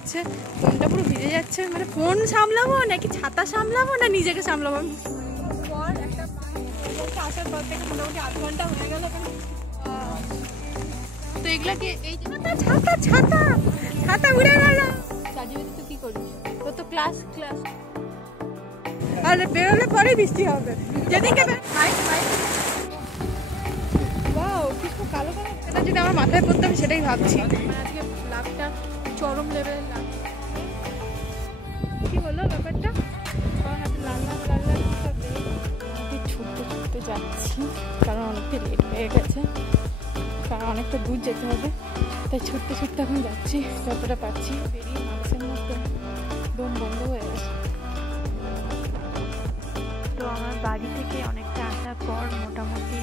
যাচ্ছে, ফোনটা পুরো ভিজে যাচ্ছে। মানে ফোন সামলাবো নাকি ছাতা সামলাবো না নিজেকে সামলাবো। আসার পর থেকে মোটামুটি আধ ঘন্টা হয়ে গেল। তো এগুলাকে এই ছাতা ছাতা ছাতা উড়ে গেল। চার্জিবিতে তো কি করবি, তোর তো ক্লাস আর বেরোলে পরে বৃষ্টি হবে। যেদিনকে কালো কালো সেটা যদি আমার মাথায় পড়তো আমি সেটাই ভাবছি। আজকে লাভটা চরম লেভেলের লাভ। কি হলো ব্যাপারটা, লাল লাল লাল লাল ছুটতে ছুটতে যাচ্ছি কারণ অনেকটা লেট হয়ে গেছে, কারণ অনেকটা দূর যেতে হবে, তাই ছুটতে ছুটতে এখন যাচ্ছি যতটা পাচ্ছি। বেরিয়ে মানুষের মধ্যে দম বন্ধ হয়ে গেছে। তো আমার বাড়ি থেকে অনেকটা আসার পর মোটামুটি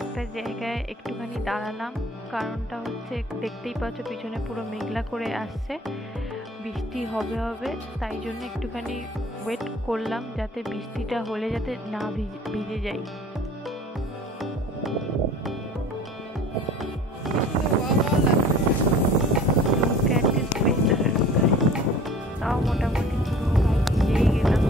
একটা জায়গায় একটুখানি দাঁড়ালাম। কারণটা হচ্ছে দেখতেই পাচ্ছ পিছনে পুরো মেঘলা করে আসছে, বৃষ্টি হবে, তাই জন্য একটুখানি ওয়েট করলাম যাতে বৃষ্টিটা হলে যাতে না ভিজে যাই। তাও মোটামুটি পুরো ভিজেই গেলাম।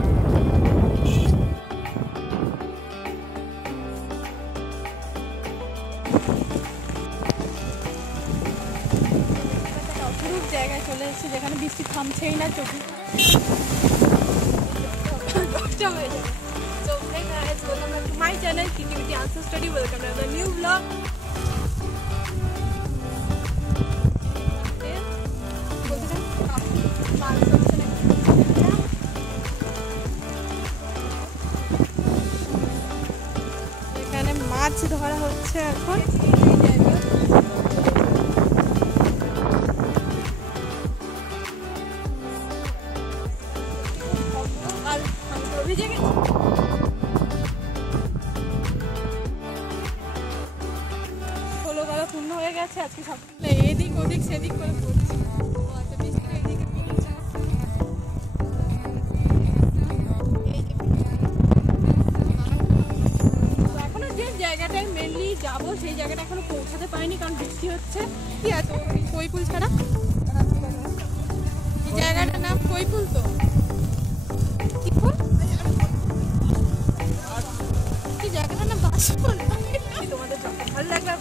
অপরূপ জায়গায় চলে এসেছি যেখানে বৃষ্টি থামছেই না, চোখে হয়ে যাবে। So hey guys, welcome back to my channel Creativity Answer Study. Welcome to the new vlog. এখানে মাছ ধরা হচ্ছে এখন। পূর্ণ হয়ে গেছে আজকে সব এদিক ওদিক সেদিক করে পড়ছি। এখনো যে জায়গাটায় মেনলি যাবো সেই জায়গাটা এখনো পৌঁছাতে পারিনি কারণ বৃষ্টি হচ্ছে। কি আছে কৈপুল ছাড়া? এই জায়গাটার নাম কৈপুল। তো কি ফুল? কি জায়গাটার নাম বাসফুল। তোমাদের ভালো লাগবে,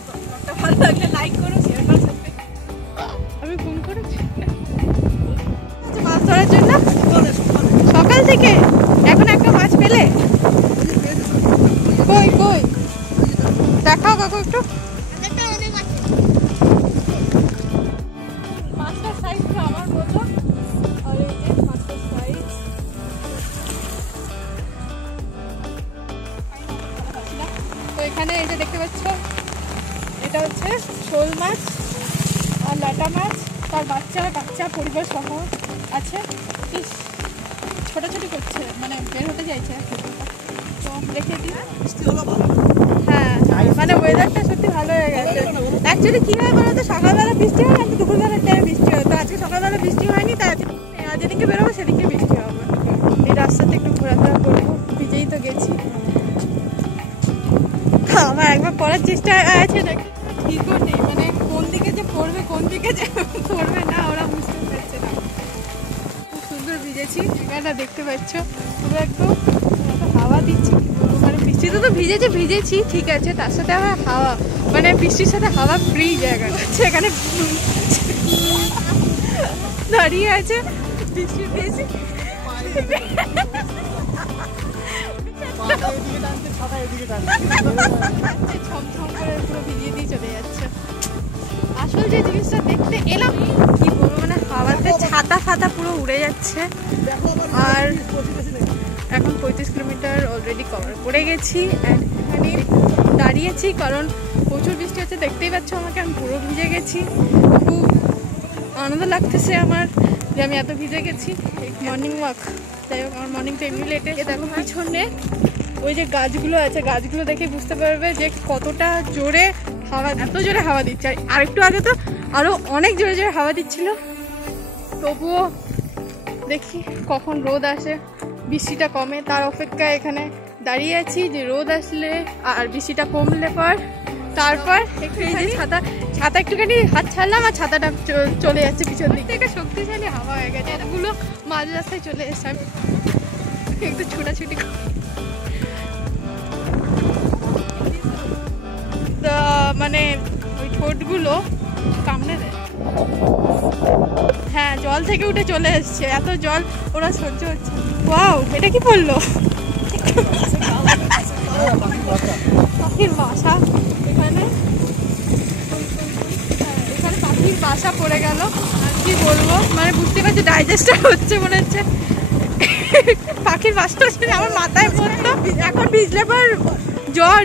ভালো লাগলে লাইক করো, শেয়ার করো। আমি ফোন করেছি মাছ ধরার জন্য সকাল থেকে এখন একটা মাছ পেলে। কই কই দেখাও কাকু একটু। মাছটার সাইজটা আমার মতো, আর এই যে মাছটার সাইজ। তো এখানে এই যে দেখতে পাচ্ছ এটা হচ্ছে শোল মাছ আর লাটা মাছ, তার বাচ্চা পরিবার সহ আছে। ছোটাছুটি করছে, মানে বের হতে চাইছে। তো রেখে দিই। হ্যাঁ মানে ওয়েদারটা সত্যি ভালো হয়ে গেছে। অ্যাকচুয়ালি কী হয় বলো তো, সকালবেলা বৃষ্টি হয় আর দুপুরবেলার টাইমে বৃষ্টি হয়। তো আজকে সকালবেলা বৃষ্টি হয়নি, তাই যেদিনকে বেরোবো সেদিনকে বৃষ্টি হবে। এই রাস্তাতে একটু ঘোরাফেরা করবো, ভিজেই তো গেছি। আমার একবার পড়ার চেষ্টা আছে নাকি ঠিকও নেই, মানে কোন দিকে যে পড়বে কোন দিকে যে পড়বে না ওরা বুঝতে পারছে না। খুব সুন্দর ভিজেছি, জায়গাটা দেখতে পাচ্ছ পুরো একদম হাওয়া দিচ্ছি। মানে বৃষ্টিতে তো ভিজেছি ঠিক আছে, তার সাথে আবার হাওয়া, মানে বৃষ্টির সাথে হাওয়া ফ্রি জায়গাটা আছে। এখানে দাঁড়িয়ে আছে বৃষ্টি পেয়েছি, ছমছম করে পুরো ভিজিয়ে দিয়ে চলে যাচ্ছে। আসল যে জিনিসটা দেখতে এলাম কি বলবো, মানে হাওয়াতে ছাতা ফাতা পুরো উড়ে যাচ্ছে। আর এখন 35 কিলোমিটার অলরেডি কভার করে গেছি। অ্যান্ড এখানে দাঁড়িয়েছি কারণ প্রচুর বৃষ্টি হচ্ছে, দেখতেই পাচ্ছ আমাকে, আমি পুরো ভিজে গেছি। খুব আনন্দ লাগতেছে আমার যে আমি এত ভিজে গেছি। মর্নিং ওয়াক, যাই হোক আমার মর্নিংটা এমনি লেটে। দেখো পিছনে ওই যে গাছগুলো আছে, গাছগুলো দেখে বুঝতে পারবে যে কতটা জোরে হাওয়া, এত জোরে হাওয়া দিচ্ছে। আর একটু আগে তো আরও অনেক জোরে জোরে হাওয়া দিচ্ছিল। তবুও দেখি কখন রোদ আসে, বৃষ্টিটা কমে, তার অপেক্ষায় এখানে দাঁড়িয়ে আছি যে রোদ আসলে আর বৃষ্টিটা কমলে পর তারপর একটু এই যে ছাতা একটুখানি হাত ছাড়লাম আর ছাতাটা চলে যাচ্ছে পিছন দিক থেকে, শক্তিশালী হাওয়া হয়ে গেছে। এতগুলো মাঝ রাস্তায় চলে এসছে, আমি একটু ছুটাছুটি মানে ওই ঠোঁটগুলো কামড়ে দেয়। হ্যাঁ, জল থেকে উঠে চলে এসছে, এত জল ওরা সহ্য হচ্ছে। ওয়াও, এটা কি পড়লো? পাখির বাসা এখানে, এখানে পাখির বাসা পড়ে গেল। আর কি বলবো, মানে বুঝতে পারছি ডাইজেস্টার হচ্ছে মনে হচ্ছে। পাখির বাসা আমার মাথায় পড়তো, এখন ভিজলে পর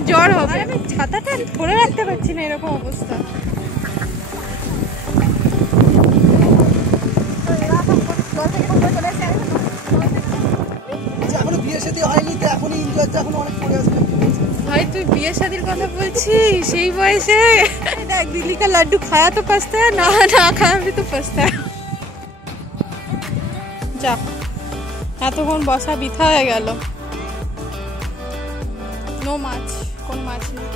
জ্বর হবে। আমি ছাতাটা ধরে রাখতে পারছি না, এরকম অবস্থা। ভাই তুই বিয়ে শাদির কথা বলছিস সেই বয়সে? দেখ দিল্লি কা লাড্ডু খায়া তো পছতা है, না খায়া भी तो पछता है। যা, এতক্ষণ বসা বৃথা হয়ে গেল। নো মাছ, কোন মাছ নেই।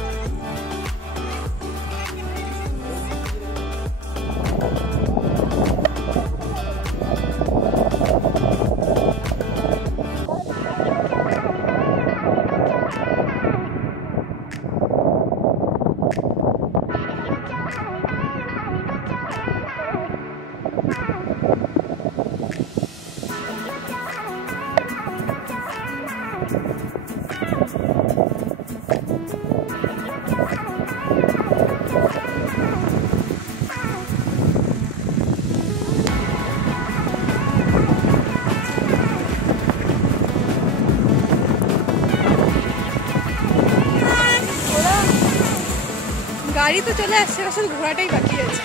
গাড়ি তো চলে আসছে, শুধু ঘোড়াটাই বাকি আছে।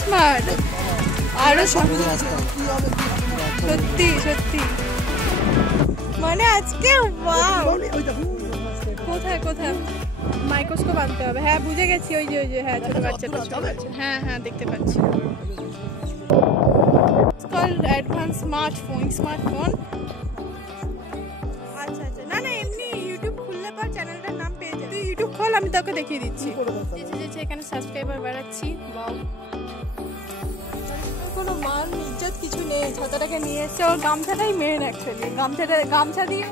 স্মার্ট আরো সত্যি সত্যি, মানে আজকে কোথায় কোথায় মাইক্রোস্কোপ আনতে হবে। হ্যাঁ বুঝে গেছি, ওই যে হ্যাঁ ছোট বাচ্চাটা, হ্যাঁ হ্যাঁ দেখতে পাচ্ছি। Advance smartphone. আচ্ছা আচ্ছা, না না এমনি ইউটিউব খুললে পর চ্যানেলটার নাম পেয়ে যাবে। তুই ইউটিউব খোল, আমি তোকে দেখিয়ে দিচ্ছি। এখানে সাবস্ক্রাইবার বাড়াচ্ছি। বাও, কোনো মান ইজ্জত কিছু নেই। ছাতাটাকে নিয়ে এসছে, ওর গামছাটাই মেন অ্যাকচুয়ালি। গামছা দিয়ে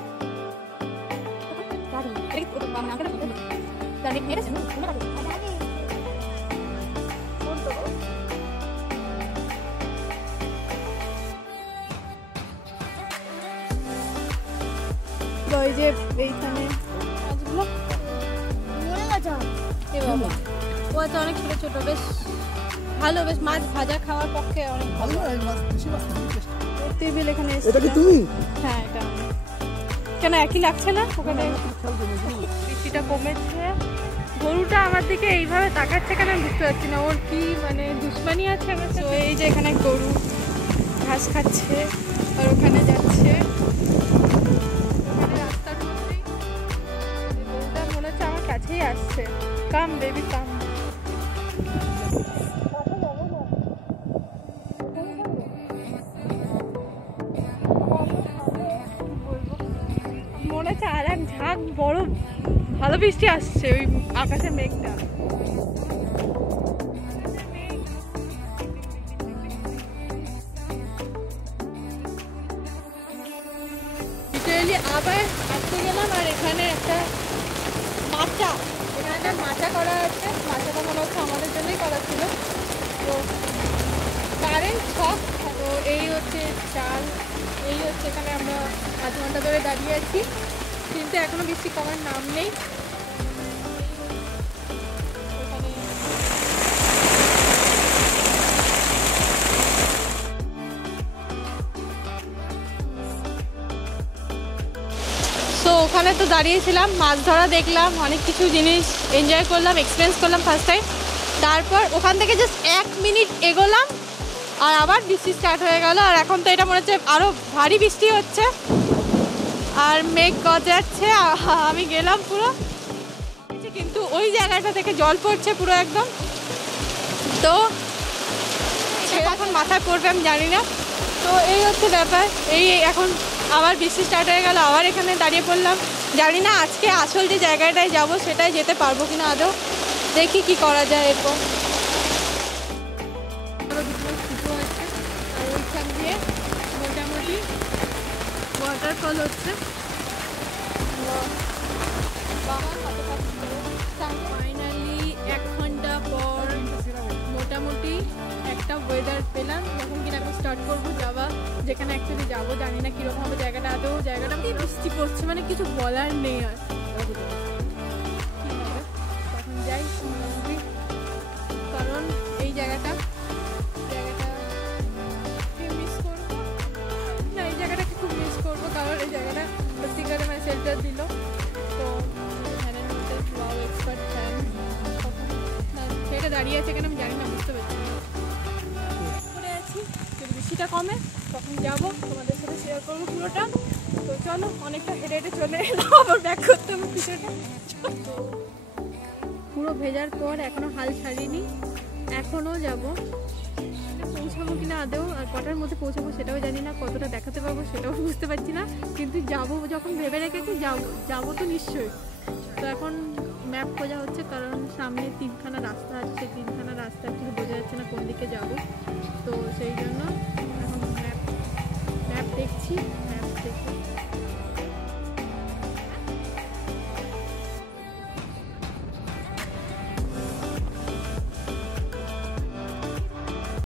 ওই যে এইখানে মাছগুলো ও আছে অনেক ছোট ছোট, বেশ ভালো, বেশ মাছ ভাজা খাওয়ার পক্ষে অনেক ভালো। টেবিল এখানে হ্যাঁ, এটা কেন একই লাগছে না? ওখানে বৃষ্টিটা কমেছে, গরুটা আমার দিকে এইভাবে তাকাচ্ছে কেন আমি বুঝতে পারছি না। ওর কি মানে দুশ্মনী আছে আমার সাথে? এই যে এখানে গরু ঘাস খাচ্ছে আর ওখানে যাচ্ছে, রাস্তার মধ্যেই গরুটা মনে হচ্ছে আমার কাছেই আসছে। কাম বেবি কাম। মনে হচ্ছে আর এক ঝাঁক বড় ভালো বৃষ্টি আসছে, ওই আকাশের মেঘটা। আবার আসতে গেলাম আর এখানে একটা মাচা করা আছে। মাচাটা মনে হচ্ছে আমাদের জন্যই করা ছিল। তো কারেন্ট শক। তো এই হচ্ছে চাল, এই হচ্ছে এখানে আমরা আধ ঘন্টা ধরে দাঁড়িয়ে আছি, কিন্তু এখনো বৃষ্টি কমার নাম নেই। তো ওখানে তো দাঁড়িয়েছিলাম, মাছ ধরা দেখলাম, অনেক কিছু জিনিস এনজয় করলাম, এক্সপিরিয়েন্স করলাম ফার্স্ট টাইম। তারপর ওখান থেকে জাস্ট 1 মিনিট এগোলাম আর আবার বৃষ্টি স্টার্ট হয়ে গেল। আর এখন তো এটা মনে হচ্ছে আরও ভারী বৃষ্টি হচ্ছে আর মেঘ গজাচ্ছে। আমি গেলাম পুরো, কিন্তু ওই জায়গাটা থেকে জল পড়ছে পুরো একদম। তো সে এখন মাথায় পড়বে আমি জানি না। তো এই হচ্ছে ব্যাপার। এই এখন আবার বৃষ্টি স্টার্ট হয়ে গেল, আবার এখানে দাঁড়িয়ে পড়লাম। জানি না আজকে আসল যে জায়গাটায় যাব সেটাই যেতে পারবো কিনা আদৌ, দেখি কি করা যায় এরপর। আর ওইখান দিয়ে মোটামুটি ওয়াটারফল হচ্ছে। ফাইনালি 1 ঘন্টা পর মোটামুটি একটা ওয়েদার পেলাম, যখন কিনা এখন স্টার্ট করবো যাওয়া, যেখানে অ্যাকচুয়ালি যাবো। জানি না কীরকম হবে জায়গাটা, আদৌ জায়গাটা কি বৃষ্টি পড়ছে, মানে কিছু বলার নেই। আর তখন যাই মোটামুটি, কারণ এই জায়গাটা মিস করবো না, এই জায়গাটাকে খুব মিস করবো, কারণ এই জায়গাটা সত্যিকারে মানে শেল্টার দিল। তো ফ্যানের মধ্যে ওয়াও এক্সপার্ট ফ্যান, সেটা দাঁড়িয়ে আছে কেন আমি জানি না, বুঝতে পারছি করে আছি। যদি বৃষ্টিটা কমে তখন যাবো, তোমাদের সাথে শেয়ার করবো পুরোটা। তো চলো, অনেকটা হেঁটে হেঁটে চলে এলাম, আবার ব্যাক করতে হবে পিছনে। তো পুরো ভেজার পর এখনো হাল ছাড়িনি, এখনো যাবো। পৌঁছাবো কিনা আদৌ, আর কটার মধ্যে পৌঁছাবো সেটাও জানি না, কতটা দেখাতে পারবো সেটাও বুঝতে পারছি না, কিন্তু যাবো যখন ভেবে রেখেছি যাবো তো নিশ্চয়ই। তো এখন ম্যাপ খোঁজা হচ্ছে, কারণ সামনে 3খানা রাস্তা আছে, সেই 3খানা রাস্তা একটু বোঝা যাচ্ছে না কোন দিকে যাব। তো সেই জন্য এখন ম্যাপ দেখছি।